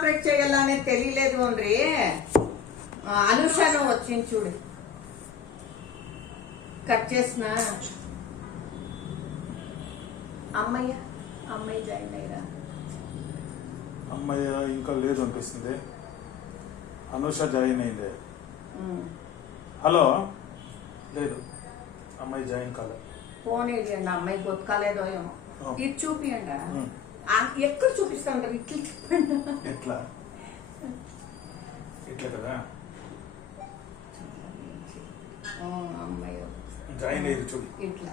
Operate చేయాలనే తెలియలేదు ఓన్రి. అనుషను వచ్చింది చూడు. కట్ చేసిన. అమ్మయ్య అమ్మాయి జాయిన్ అయ్యరా? అమ్మాయి ఇంకా లేదు అనిపిస్తుంది. అనుష జాయిన్ అయింది. హలో? లేదు. అమ్మాయి జాయిన్ కాలే. ఫోన్ ఇవ్వండి అమ్మాయి బొత్కాలేదో ఏమో. ఇది చూపియండి. ఎక్కడ చూపిస్తా ఉంటారు ఇట్లా చెప్పండి ఎట్లా? ఎట్లా కదా? ఆ, అమ్మాయి. జాయిన్ అయ్యి చూడు. ఇట్లా.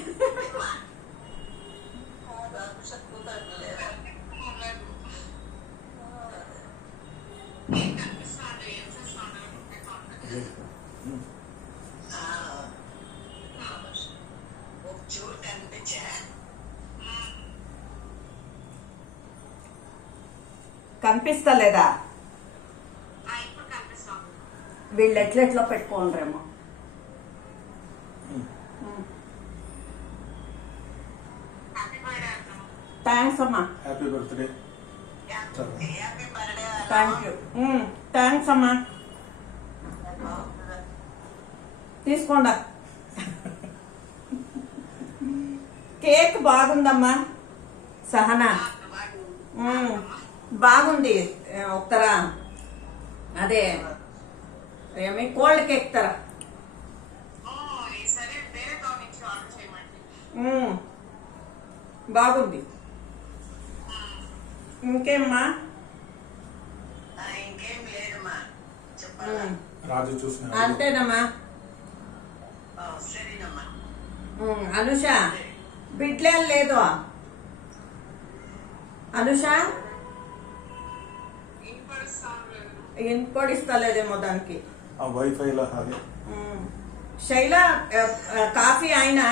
కనిపిస్తలేదా? వీళ్ళు ఎట్లెట్లో పెట్టుకోండ్రేమో. థ్యాంక్స్ అమ్మా. Happy birthday thank you thanks అమ్మా. తీసుకోండా. కేక్ బాగుందమ్మా. సహనా. బాగుంది. ఏ, ఒకతరా అదే. ఏమి? కోల్డ్ కేక్ తర. బాగుంది. ఇంకేమ్మా? అంతేనమ్మా. అనుష బిడ్లేం లేదు అనుష ఇన్పడిస్తలేదేమో దానికి ఆ వైఫైలో అదే మ్మ్. శైల ఆ, ఆ, కాఫీ అయినా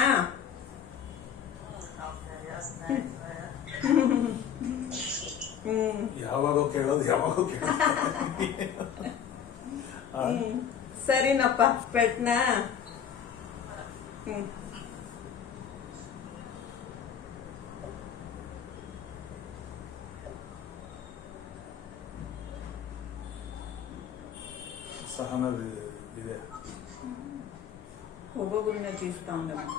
మ్మ్. ಯಾವಾಗ ಕೇಳೋದು ಯಾವಾಗ ಕೇಳೋದು ಆ, మ్మ్. సహనది ఇదే. ఒక్కొక్కరినే తీస్తా ఉండము